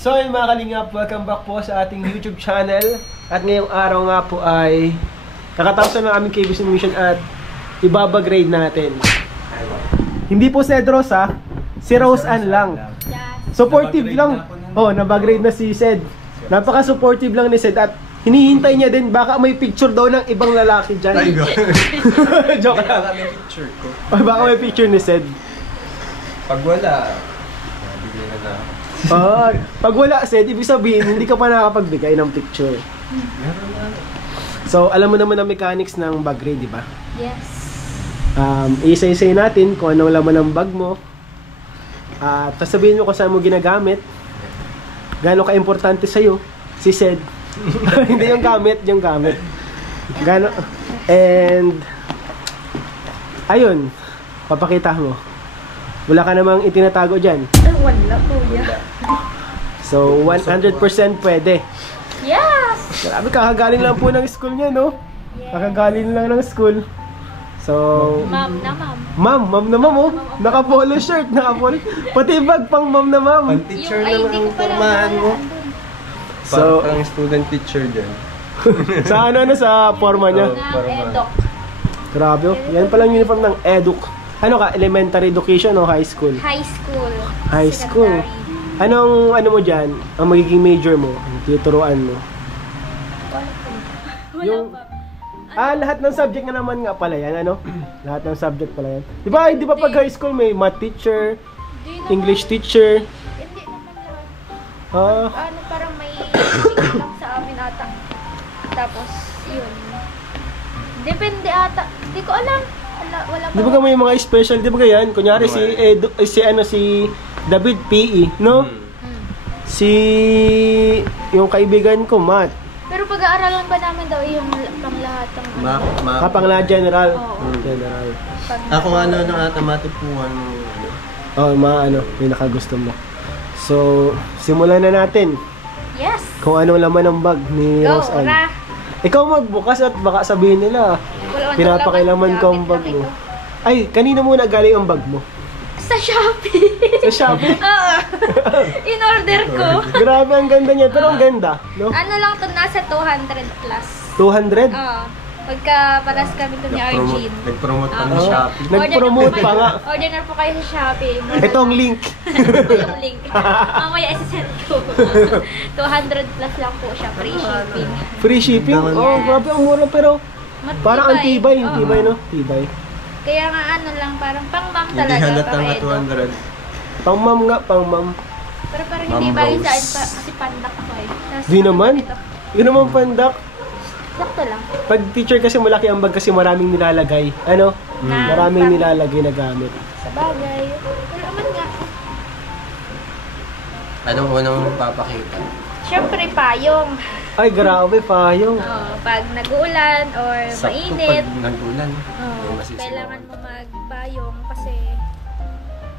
So yun mga kalingap, welcome back po sa ating YouTube channel. At ngayong araw nga po ay kakatapos ng aming KBC mission at ibaba-grade natin. Hindi po si Edros ha, si Rose Ann lang. Supportive lang. Oh, nabag-grade na si Sed. Napaka-supportive lang ni Sed at hinihintay niya din baka may picture daw ng ibang lalaki dyan. Joke lang. Baka may picture ko. Baka may picture ni Sed. Pag wala, bigyan na na. Pag wala, Sed, ibig sabihin hindi ka pa nakapagbigay ng picture. Meron na. So, alam mo naman ang mechanics ng bag grade, di ba? Yes. Isa-isay natin kung anong laman ng bag mo. At sabihin mo kung saan mo ginagamit. Gaano ka-importante sa'yo, si Sed. Hindi yung gamit, yung gamit. Gaano, and ayun, papakita mo. Wala ka namang itinatago dyan. Wala po yan. So, 100% pwede. Yes! Grabe, kakagaling lang po ng school niya, no? Yes. Kakagaling lang ng school. So, Ma'am na ma'am. ma'am na ma'am, oh. Naka-polo shirt, naka-polo. Pati bag pang ma'am na ma'am. Pan-teacher Yung lang ID ang ko pala formahan mo. So, Parang student teacher dyan. sa ano sa forma niya. Edok. Grabe, oh. Yan palang uniform ng eduk. Ano ka, elementary education o high school? High school. High school. Secondary. Anong ano mo dyan? Ang magiging major mo? Ang tuturuan mo? Wala Yung- pa. Lahat ng subject nga naman nga pala yan, ano? Lahat ng subject pala yan. Di ba pag high school may math teacher, Di naman- English teacher, Hindi naman lahat. Parang may lang sa amin ata. Tapos, yun. Depende ata. Hindi ko alam. Wala pa. di ba may mga special, di ba yan? Kunyari si David PE, no? Hmm. Si yung kaibigan ko, math. Pero pag-aaralan pa namin daw yung panglahat ng Kapang na general. Oo. General. Ako ano nung atamatipuan mo. Oh, yung nakagusto mo. So, simulan na natin Yes! kung anong laman ng bag ni Go, Rose Ann. ora! Ikaw magbukas at baka sabihin nila, Wala pinapakailaman ko ang bag mo. Ay, kanina muna galing ang bag mo? Sa Shopee! Sa Shopee? Oo! In-order ko. Grabe, ang ganda niya. Pero ang ganda, no? Ano lang to, nasa 200 plus. 200? Oo. Pagka paras kami to ni Arjun. Nag-promote pa ng Oo. Shopee. Nag-promote pa nga. Order na po kayo sa Shopee. Ito ang link. Ito yung link. Mamaya isasend ko. 200 plus lang po siya. Free shipping. Free shipping? Yes. Oh, grabe, ang mura pero Matibay. parang ang tibay. Oo. Tibay, no? Tibay. Kaya nga ano lang, parang pang-mom Hindi talaga. halata pang nga edo. 200. Pang ma'am nga, pang ma'am. Pero parang Ma'am hindi bagay Rose. sa akin kasi pandak ko eh. Tapos Di naman. ito. Yun naman pandak. Sakto lang. Pag teacher kasi malaki ang bag kasi maraming nilalagay. Ano? Na- Maraming pang- nilalagay na gamit. Sa bagay. Pero naman nga. Anong unang papakita? Siyempre, payong. Ay, grabe, payong. Pag nag-uulan or Sakto mainit, pag nag-ulan. oo, May masisilawan. kailangan mo magpayong kasi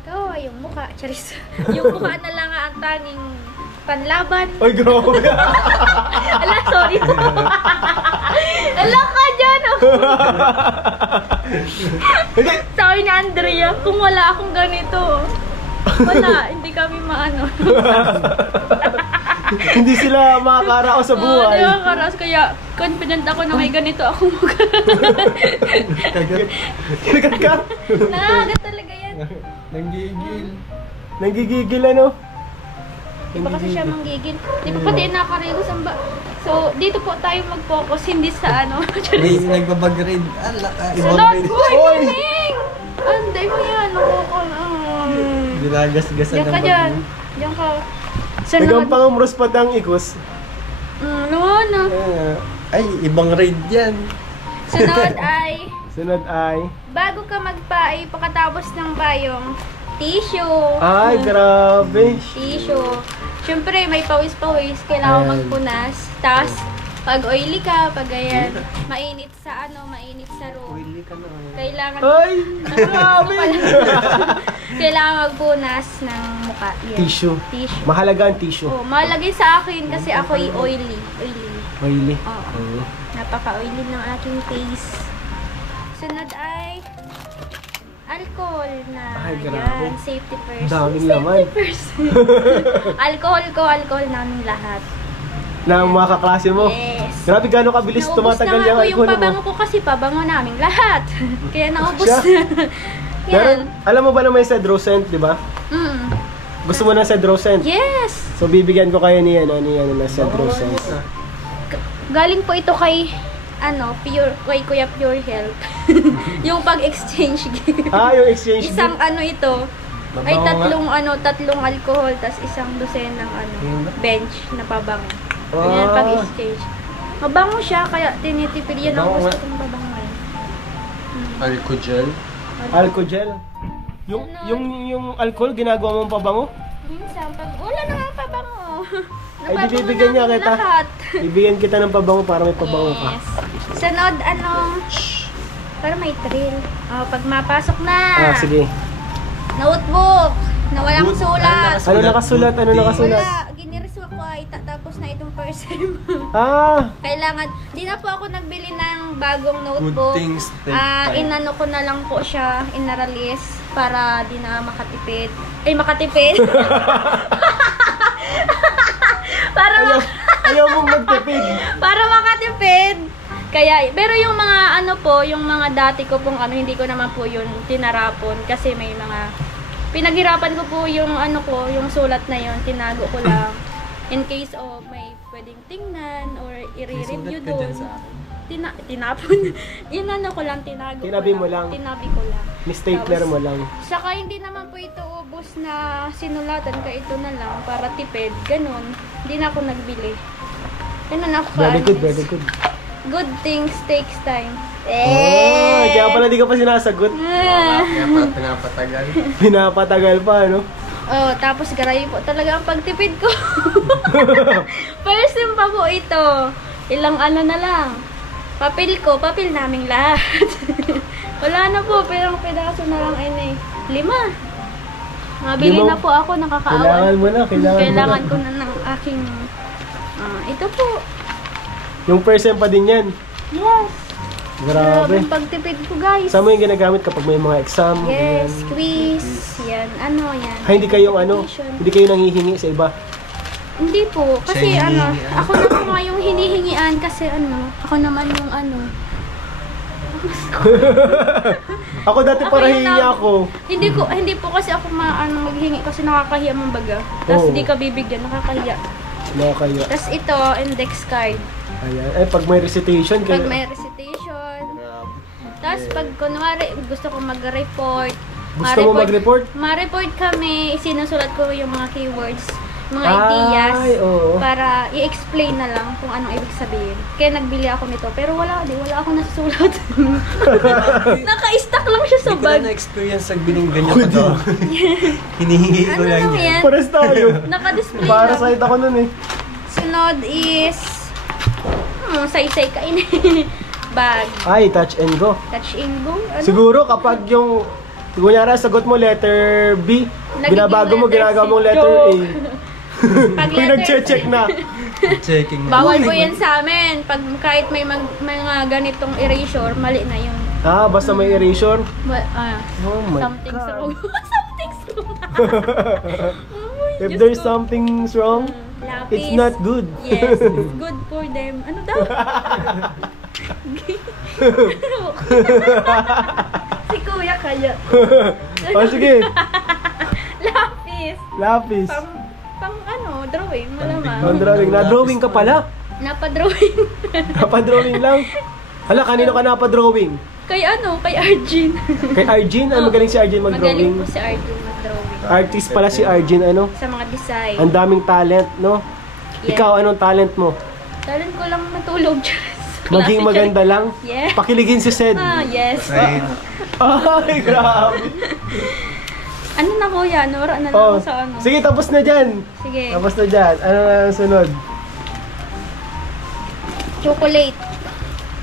kawawa yung mukha. Charis. Yung mukha na lang ang tanging panlaban. Ay, grabe. Ala, sorry. Ala ka dyan. Oh. Sabi ni Andrea, kung wala akong ganito, wala, hindi kami maano. Hindi sila makakarao sa buhay. Hindi ako karas, kaya confident ako na may ganito ako mukha. Kinagat ka? Nangagat talaga yan. Nanggigil. Nagigigil, ano? Di ba kasi siya manggigil? Di ba pati nakaregos ang ba? So, dito po tayo mag-focus, hindi sa ano. May nagbabag-grade. Ibang Sunod! grade. Uy, Oy! galing! Anday mo yan, nakoko na. Ginagasgasan Diyan ng ka bag dyan. mo. Diyan ka. Sunod. Nagampang ang padang ikos. No, no. Ay, ibang grade yan. Sunod ay, Sunod ay... bago ka magpaay, pagkatapos ng bayong, tissue. Ay, grabe. Tissue. Siyempre, may pawis-pawis, kailangan Ayan. magpunas. Tapos, pag oily ka, pag ganyan, mainit sa mainit sa room. Pwede ka na. Kailangan, Ay, grabe. kailangan magpunas ng mukha. Yan. Tissue. Tissue. Mahalaga ang tissue. Oh, malagay sa akin kasi ako oily. Oily. Oo. Napaka-oily ng aking face. Sunod ay alcohol na. Ay, grabe. Yan, safety first. Daming laman. Alcohol namin lahat. Na mga kaklase mo. Yes. Grabe, gano'ng kabilis Naubos tumatagal na yung nga po alcohol yung pabango mo. ko kasi pabango namin lahat. Kaya naubos Siya? na. Pero, Yan. alam mo ba na may Cedrocent, di ba? Mm. Gusto mo ng Cedrocent? Yes. So, bibigyan ko kayo ni na Cedrocent. Galing po ito kay kay Kuya Pure Health. Yung pag-exchange gift. Yung exchange Isang gift. ito. Ay Mabango nga. tatlong alcohol tas isang dosen ng bench na pabango. Ganyan Ah. pag-exchange. Mabango siya kaya tinitipid yan ang Mabango gusto nga. kong pabango. Alcogel. Alcogel. Yung alcohol, ginagawa mong pabango? Minsan pag wala na nga pabango. Ay, di bibigyan niya namin kita. lahat. Bibigyan kita ng pabango para may pabango ka. Yes. Sunod, para may thrill. Pag mapasok na. Sige. Notebook. Na walang sulat. Ano nakasulat? Ano nakasulat? Wala. Ginireso ko ay tapos na itong first sem. Kailangan, di na po ako nagbili ng bagong notebook. Good things take time. Inano ko na lang po siya, inaralis para di na makatipid. Ay, makatipid. Ayaw mong magtipid. Para makatipid. Kaya, pero yung mga yung mga dati ko pong hindi ko naman po yun tinarapon kasi may mga pinaghirapan ko po yung yung sulat na yun, tinago ko lang in case of may pwedeng tingnan or i-review Sulat ka dyan doon. sa akin. Tinapon. Yun ko lang, tinago Tinabi ko mo lang. Tinabi ko lang. Stapler mo lang. Saka hindi naman po ito ubos na sinulatan ka ito na lang para tipid. Ganun. Hindi na ako nagbili. Ganun ako Very good, ka-honest. very good. Good things takes time. Kaya pala di ka pa sinasagot. Kaya pa pinapatagal. Pinapatagal pa, no? Tapos garay po talaga ang pagtipid ko. First sem pa po ito. Ilang na lang. Papel naming lahat. Wala na po, pero ang pedaso na lang 5. Mabili na po ako, nakakaawa. Kailangan mo na, Kailangan ko na ng aking... ito po. Yung first sem pa din yan. Yes. Grabe. Ang pagtipid ko, guys. Saan mo yung ginagamit kapag may mga exam? Yes, ganyan? quiz. Yan, yan. Hindi kayo Competition. hindi kayo nanghihingi sa iba? Hindi po. Kasi Siya hinihingian. ako na po nga yung hinihingian kasi ako naman yung Ako dati Ako para yung hihingi na- ako. Hindi po kasi ako maghingi kasi nakakahiya mong baga. Tapos Oo. hindi ka bibigyan, nakakahiya. Nakakaya. Tapos ito, index card. Ayan. Ay, pag may recitation, Pag may recitation. Tapos pag kunwari gusto ko mag-report. Gusto mo mag-report? Ma-report kami, sinusulat ko yung mga keywords, mga Ay, ideas. oo. Para i-explain na lang kung anong ibig sabihin. Kaya nagbili ako nito. Pero wala ako nasusulat. Naka-stack lang siya sa Hindi ko na bag. na-experience sa biling ganyan pa to. Hinihingi ko Ano lang lang yan. yan? Pares tayo. Naka-display Para lang. sa ako nun eh. Sunod is... say-say kain. Bag. Ay, touch and go. Touch and go. Ano? Siguro kapag yung kunyara sagot mo letter B, Nagiging binabago mo, letter ginagawa C. mong letter A. Pag Yung nag-check na. Checking na. Bawal po yan sa amin. Pag kahit may mga ganitong erasure, mali na yun. Basta may erasure. Oh my Something's God. wrong. Something's wrong. Oh, If Diyos there's ko. something's wrong, Lapis. it's not good. Yes, it's good for them. Ano daw? Si Kuya kaya. Sige. Lapis. Lapis. Pang drawing. Malamang. Ang drawing. Na-drawing ka pala. Napadrawing. Napadrawing lang. Hala, kanino ka napadrawing? Kay kay Arjun. Kay Arjun? Magaling si Arjun Magaling mag-drawing? po si Arjun mag-drawing. Artist pala si Arjun, Sa mga design. Ang daming talent, no? Yeah. Ikaw, anong talent mo? Talent ko lang matulog. Maging maganda lang? Yeah. Pakiligin si Sed. Yes. Ay, Ay, grabe. Ano na kuya? Nora na lang ako sa Sige, tapos na dyan. Sige. Tapos na dyan. Ano na ang sunod? Chocolate.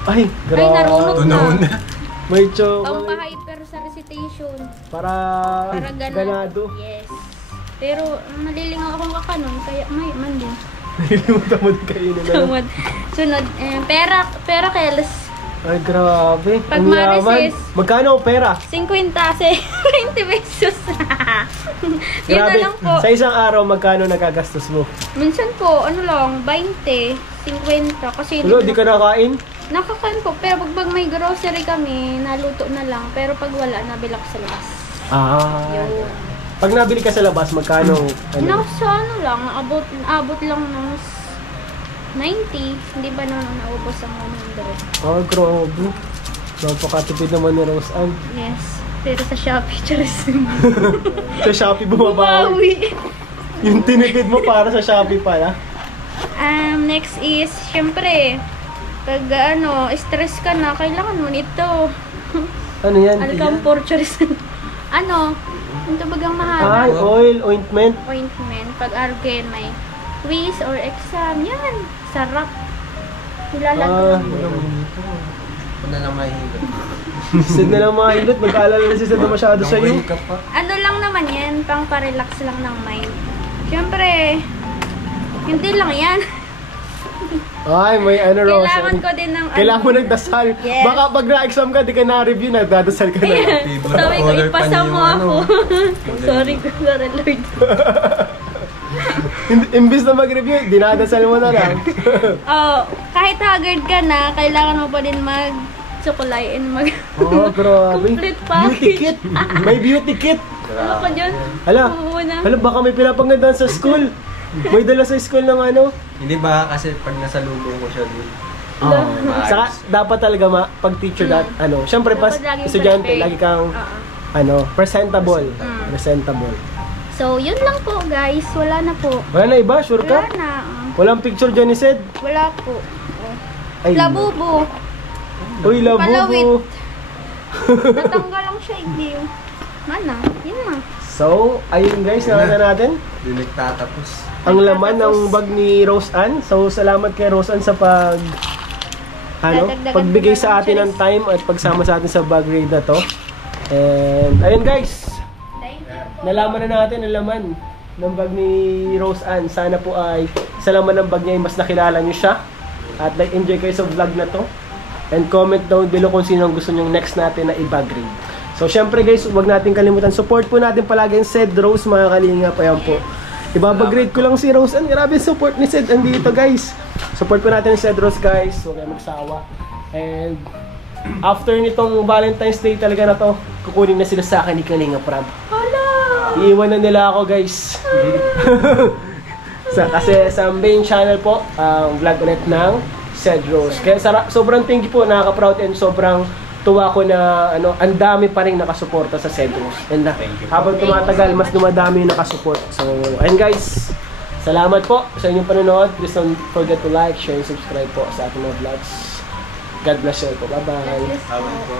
Ay, grabe. Ay, narunod tunaw na. May chocolate. Pampahyper sa recitation. Para Para ganado. Yes. Pero nalilingaw akong kakanon, kaya may man din. Nilimutan mo din kainin na. Sunod. Pera keles. Ay, grabe. Pag Ang yaman. Marites, Magkano ang pera? 50 kasi 20 pesos. Yun na Grabe. lang po. Sa isang araw, magkano nagagastos mo? Minsan po, ano lang, 20, 50. Kasi Ulo, di ka nakain? nakakain po. Pero pag may grocery kami, naluto na lang. Pero pag wala, nabilak sa labas. Ah. Yun. Pag nabili ka sa labas, magkano? Ano? Nasa ano lang, abot lang ng 90. Hindi ba na naubos ang 100? Oh, grabe. Napakatipid naman ni Rose Ann. Yes. Pero sa Shopee, charis. Sa Shopee bumabawi. Bumawi. Yung tinipid mo para sa Shopee pala. Next is, syempre, pag stress ka na, kailangan mo nito. Ano yan? Alcampor, charis. Ano? Ito bagang mahal. Ay, oil, ointment. Appointment. Pag again, may quiz or exam. Yan. Sarap. Nilalagyan. Ano na lang mahihilot. Sid na lang mga hilot. Magkaalala na si Sid na masyado sa'yo. Wake up pa. Ano lang naman yan, pang pa-relax lang ng mind. Siyempre, hindi lang yan. Ay, may ano, Rose. Kailangan ko din ng Kailangan mo nagdasal. Yes. Baka pag na-exam ka, di ka na-review, nagdadasal ka na. Sabi ko, Order pa ipasa niyo mo yung ako. Sorry ko, sorry Lord. Imbis na mag-review, dinadasal mo na lang. Oh, kahit haggard ka na, kailangan mo pa din mag-sukulay and mag... Oh, grabe. Complete Beauty package. kit. May beauty kit. Ano ka dyan? Hala. Oo na. Hala, baka may pinapagandaan sa school. May dala sa school ng ano. Hindi ba kasi pag nasa lubong ko siya dun. Saka dapat talaga pag teacher syempre pas Dapat laging estudyante, prepared. lagi kang Oo. presentable. Mm. Presentable. So, yun lang po guys. Wala na po. Wala na iba, sure Wala ka? na. Walang picture dyan ni Sed? Wala po. Oh. Ay. Labubo. Uy, labubo. Palawit. Natanggal lang siya. Hindi yung... Mana? Yun na. So, ayun guys, nakita natin Di nagtatapos. ang laman ng bag ni Rose Ann. So, salamat kay Rose Ann sa Dadagdagan pagbigay ko na sa lang, atin ng Charis. time at pagsama sa atin sa bag raid na to. And, ayun guys, Thank you po. nalaman na natin ang laman ng bag ni Rose Ann. Sana po ay sa laman ng bag niya ay mas nakilala niyo siya. At enjoy kayo sa vlog na to. And comment down below kung sino ang gusto nyong next natin na i-bag raid. So syempre guys, huwag natin kalimutan. Support po natin palagi yung Sed Rose, mga kalinga pa yan po. Ibabag-grade ko lang si Rose. Ang grabe support ni Sed. Andito guys. Support po natin si Sed Rose guys. Huwag kayo magsawa. And after nitong Valentine's Day talaga na to, kukunin na sila sa akin ni Kalinga Prab. Hala! Iiwan na nila ako guys. Kasi sa main channel po, vlog ulit ng Sed Rose. Kaya sobrang thank you po, nakaka-proud and sobrang tuwa ko na ang dami pa rin nakasuporta sa Sed Rose. And habang tumatagal, mas dumadami yung nakasupport. So, ayun guys. Salamat po sa inyong panonood. Please don't forget to like, share, and subscribe po sa ating mga vlogs. God bless you po. Bye-bye. Yes po. Tawag po.